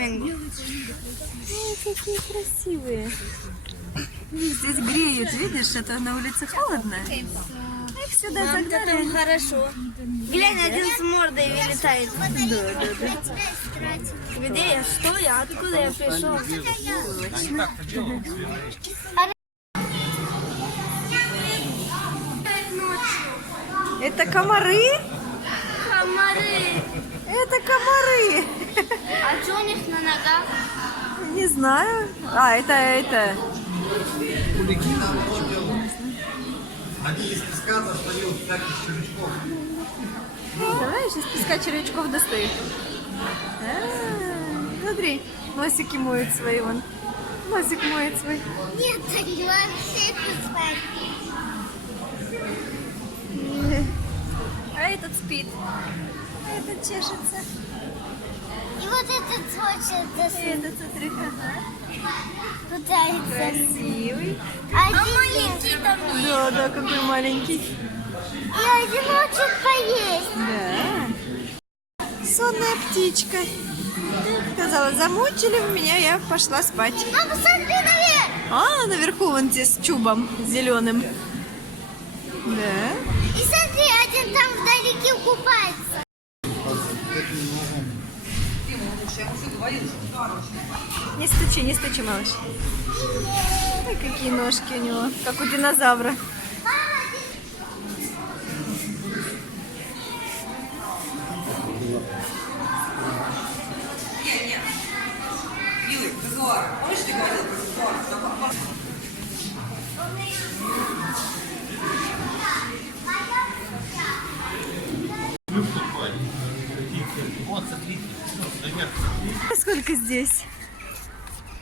фламинго. Ой, какие красивые. Здесь греют, видишь, это на улице холодно. Их сюда загнали. Там хорошо. Глянь, один с мордой вылетает. Где я? Что я? Откуда я пришел? Это комары? Комары. Это комары. А что у них на ногах? Не знаю. А, это. Они из песка достают всяких червячков. Давай я сейчас песка червячков достаю. Смотри, носики моют свои вон. Носик моет свой. Нет, они вообще спать. А этот спит. А этот чешется. И вот этот хочет И этот, смотри, пытается. красивый. А маленький там есть. Да, да, какой маленький. И один хочет поесть. Да. Сонная птичка. Сказала, замучили меня, я пошла спать. Мама, посмотри наверх. А, наверху вон те с чубом зеленым. Да. И смотри, один там вдалеке купается. Не стучи, малыш. Ой, какие ножки у него, как у динозавра. Сколько здесь?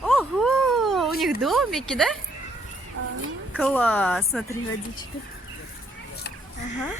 Ого, у них домики, да? Класс, смотри, водичка. Ага.